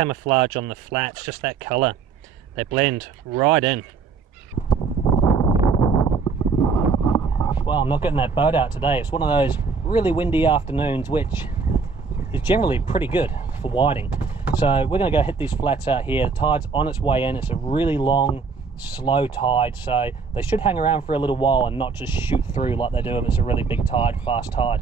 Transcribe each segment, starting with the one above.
camouflage on the flats, just that colour. They blend right in. Well, I'm not getting that boat out today. It's one of those really windy afternoons, which is generally pretty good for whiting. So we're going to go hit these flats out here. The tide's on its way in. It's a really long, slow tide, so they should hang around for a little while and not just shoot through like they do if it's a really big tide, fast tide.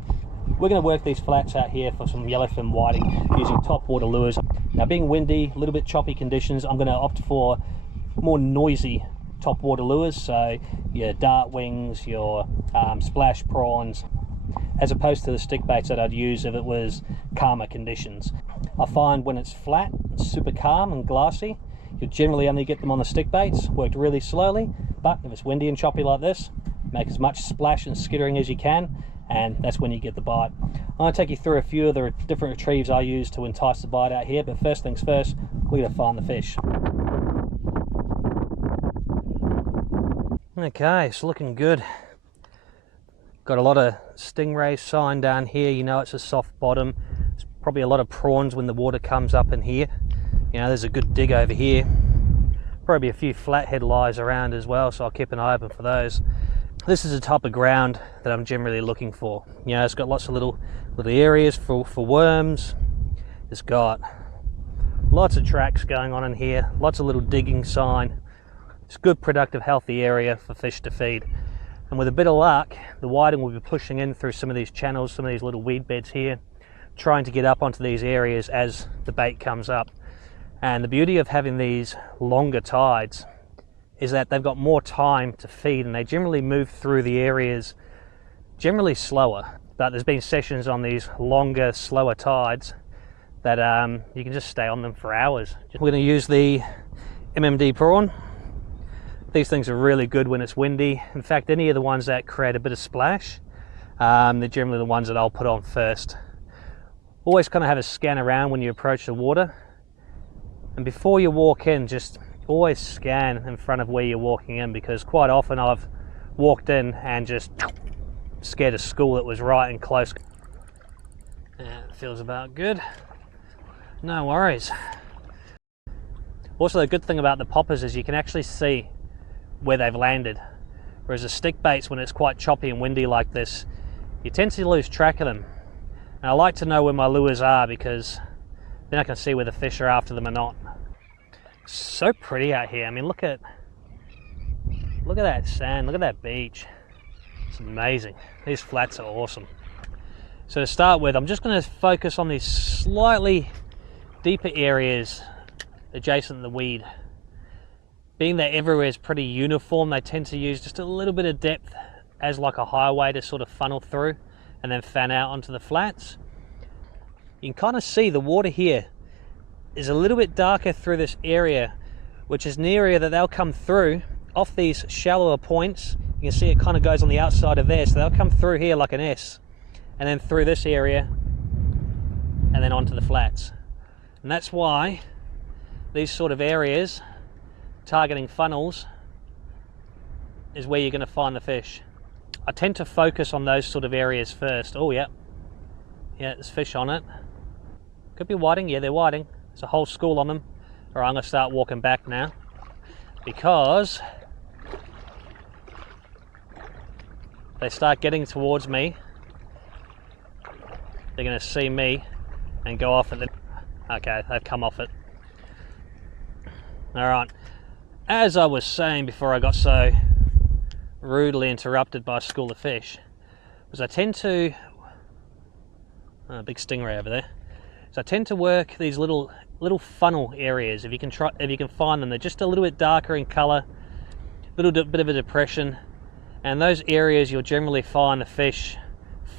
We're going to work these flats out here for some yellowfin whiting using topwater lures. Now, being windy, a little bit choppy conditions, I'm going to opt for more noisy topwater lures, so your dart wings, your splash prawns, as opposed to the stick baits that I'd use if it was calmer conditions. I find when it's flat, super calm and glassy, you'll generally only get them on the stick baits, worked really slowly, but if it's windy and choppy like this, make as much splash and skittering as you can, and that's when you get the bite. I'm going to take you through a few of the different retrieves I use to entice the bite out here, but first things first, we're going to find the fish. Okay, it's looking good. Got a lot of stingray sign down here. You know it's a soft bottom. There's probably a lot of prawns when the water comes up in here. You know, there's a good dig over here. Probably a few flathead lies around as well, so I'll keep an eye open for those. This is the type of ground that I'm generally looking for. You know, it's got lots of little areas for worms. It's got lots of tracks going on in here, lots of little digging sign. It's a good, productive, healthy area for fish to feed. And with a bit of luck, the whiting will be pushing in through some of these channels, some of these little weed beds here, trying to get up onto these areas as the bait comes up. And the beauty of having these longer tides is that they've got more time to feed, and they generally move through the areas generally slower. But there's been sessions on these longer, slower tides that you can just stay on them for hours. We're going to use the MMD prawn. These things are really good when it's windy. In fact, any of the ones that create a bit of splash, they're generally the ones that I'll put on first. Always kind of have a scan around when you approach the water. And before you walk in, just always scan in front of where you're walking in, because quite often I've walked in and just scared a school that was right and close. That feels about good. No worries. Also, the good thing about the poppers is you can actually see where they've landed, whereas the stick baits, when it's quite choppy and windy like this, you tend to lose track of them. And I like to know where my lures are, because then I can see where the fish are after them or not. So pretty out here. I mean, look at that sand, look at that beach. It's amazing. These flats are awesome. So to start with, I'm just going to focus on these slightly deeper areas adjacent to the weed. Being that everywhere is pretty uniform, they tend to use just a little bit of depth as like a highway to sort of funnel through and then fan out onto the flats. You can kind of see the water here is a little bit darker through this area, which is an area that they'll come through off these shallower points. You can see it kind of goes on the outside of there, so they'll come through here like an S, and then through this area, and then onto the flats. And that's why these sort of areas, targeting funnels, is where you're going to find the fish. I tend to focus on those sort of areas first. Oh yeah, there's fish on it. Could be whiting. Yeah, they're whiting. There's a whole school on them. All right, I'm going to start walking back now, because they start getting towards me. They're going to see me and go off at the... Okay, they've come off it. All right. As I was saying before I got so rudely interrupted by a school of fish, was I tend to... big stingray over there. So I tend to work these little funnel areas. If you can find them, they're just a little bit darker in colour, a little bit of a depression, and those areas you'll generally find the fish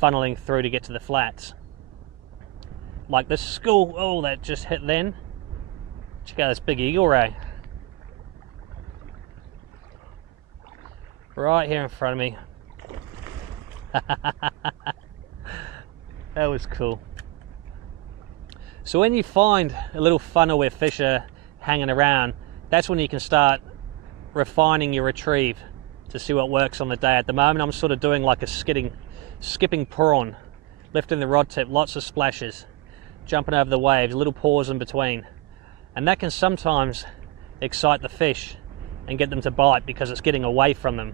funneling through to get to the flats. Like this school, oh, that just hit then. Check out this big eagle ray. Right here in front of me. That was cool. So when you find a little funnel where fish are hanging around, that's when you can start refining your retrieve to see what works on the day. At the moment, I'm sort of doing like a skipping prawn, lifting the rod tip, lots of splashes, jumping over the waves, little pause in between. and that can sometimes excite the fish and get them to bite because it's getting away from them.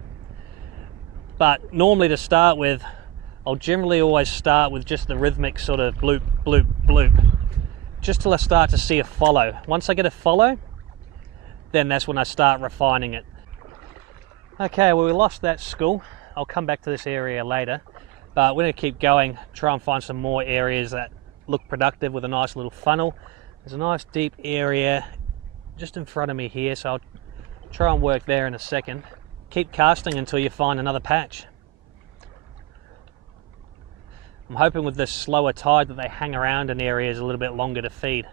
But normally, to start with, I'll generally always start with just the rhythmic sort of bloop, bloop, bloop, just till I start to see a follow. Once I get a follow, then that's when I start refining it. Okay, well, we lost that school. I'll come back to this area later, but we're going to keep going, try and find some more areas that look productive with a nice little funnel. There's a nice deep area just in front of me here, so I'll try and work there in a second. Keep casting until you find another patch. I'm hoping with this slower tide that they hang around in areas a little bit longer to feed.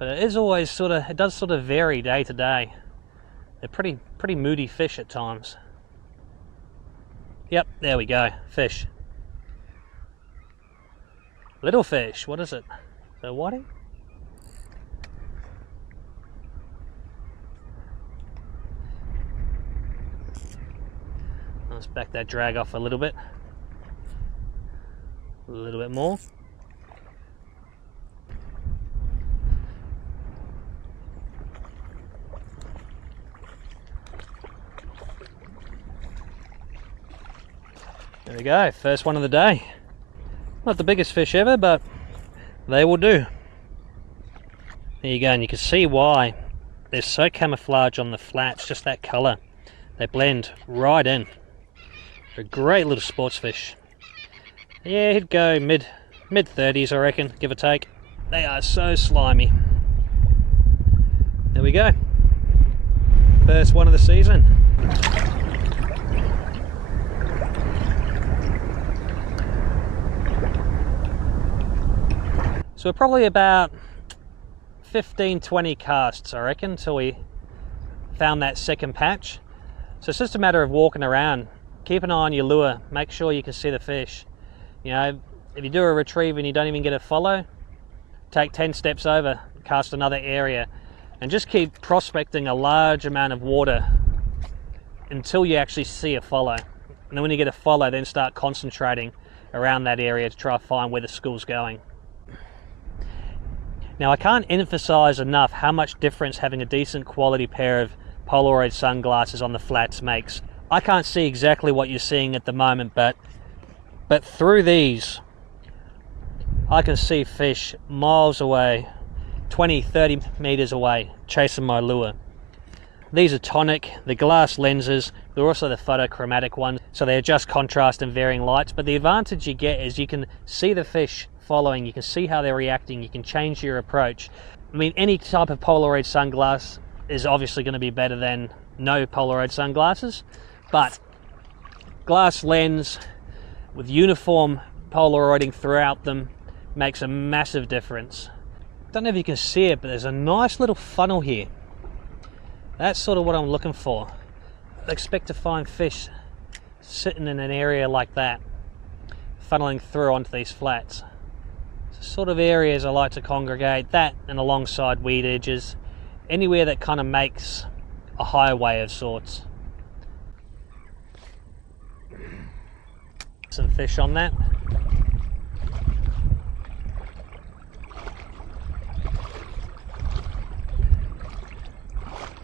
But it is always it does sort of vary day to day. They're pretty moody fish at times. Yep, there we go, fish. Little fish, what is it? So whiting? Let's back that drag off a little bit. A little bit more. There we go, first one of the day. Not the biggest fish ever, but they will do. There you go, and you can see why they're so camouflaged on the flats, just that colour. They blend right in. They're a great little sports fish. Yeah, he'd go mid 30s, I reckon, give or take. They are so slimy. There we go. First one of the season. So we're probably about 15-20 casts, I reckon, until we found that second patch. So it's just a matter of walking around. Keep an eye on your lure, make sure you can see the fish. You know, if you do a retrieve and you don't even get a follow, take 10 steps over, cast another area, and just keep prospecting a large amount of water until you actually see a follow. And then when you get a follow, then start concentrating around that area to try to find where the school's going. Now, I can't emphasize enough how much difference having a decent quality pair of Polaroid sunglasses on the flats makes. I can't see exactly what you're seeing at the moment, but through these, I can see fish miles away, 20, 30 meters away, chasing my lure. These are Tonic, the glass lenses. They're also the photochromatic ones, so they adjust contrast and varying lights. But the advantage you get is you can see the fish following, you can see how they're reacting, you can change your approach. I mean, any type of Polaroid sunglass is obviously going to be better than no Polaroid sunglasses, but glass lens with uniform Polaroiding throughout them makes a massive difference. Don't know if you can see it, but there's a nice little funnel here. That's sort of what I'm looking for. I expect to find fish sitting in an area like that, funneling through onto these flats. It's the sort of areas I like to congregate, that and alongside weed edges, anywhere that kind of makes a highway of sorts. Some fish on that.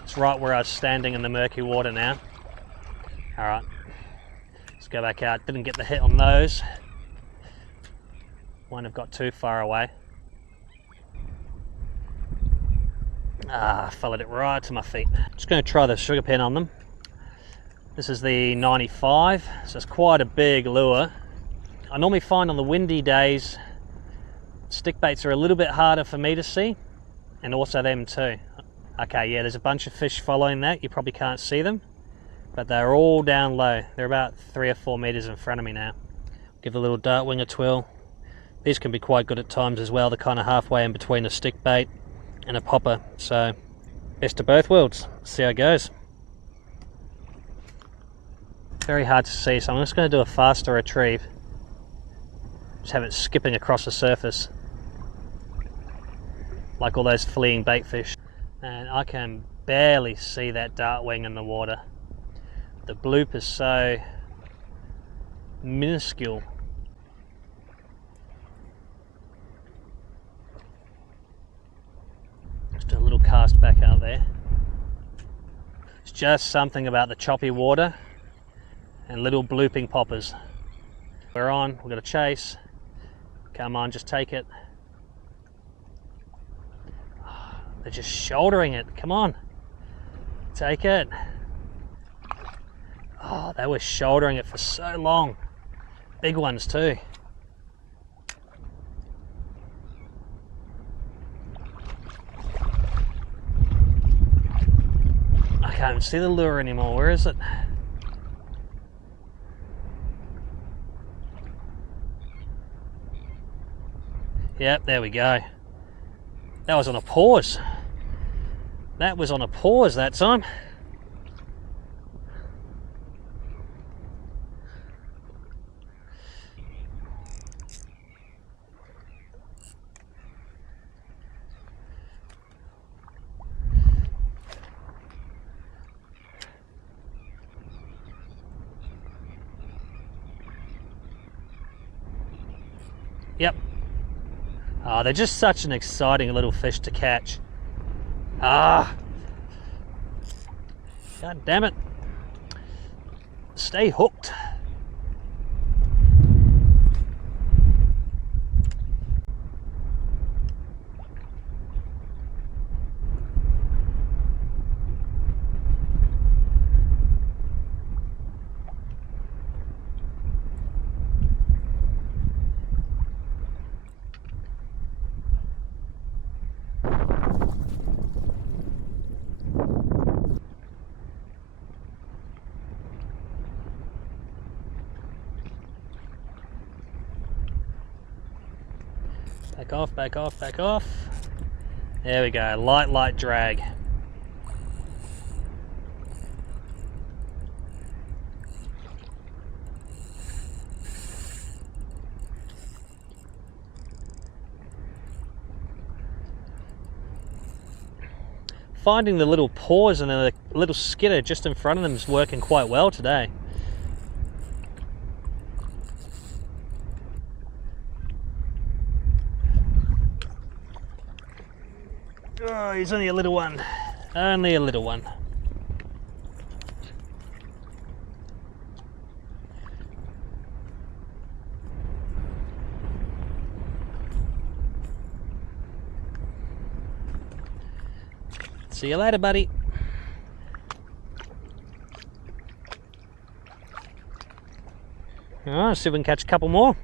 It's right where I was standing in the murky water now. Alright, let's go back out. Didn't get the hit on those. Won't have got too far away. Followed it right to my feet. Just going to try the sugar pen on them. This is the 95, so it's quite a big lure. I normally find on the windy days, stick baits are a little bit harder for me to see, and also them too. Okay, yeah, there's a bunch of fish following that. You probably can't see them, but they're all down low. They're about 3 or 4 meters in front of me now. Give a little dart wing a twirl. These can be quite good at times as well. They're kind of halfway in between a stick bait and a popper, so best of both worlds. Let's see how it goes. Very hard to see, so I'm just going to do a faster retrieve. Just have it skipping across the surface like all those fleeing bait fish. And I can barely see that dart wing in the water. The bloop is so minuscule. cast back out there. It's just something about the choppy water and little blooping poppers. We're on, we've got a chase. Come on, just take it. They're just shouldering it, come on. Take it. Oh, they were shouldering it for so long. Big ones too. I can't see the lure anymore, where is it? Yep, there we go. That was on a pause. That was on a pause that time. Yep. Oh, they're just such an exciting little fish to catch. Ah. God damn it. Stay hooked. Back off, back off, back off. There we go, light drag. Finding the little pause and the little skitter just in front of them is working quite well today. Oh, he's only a little one. Only a little one. See you later, buddy. All right, see if we can catch a couple more.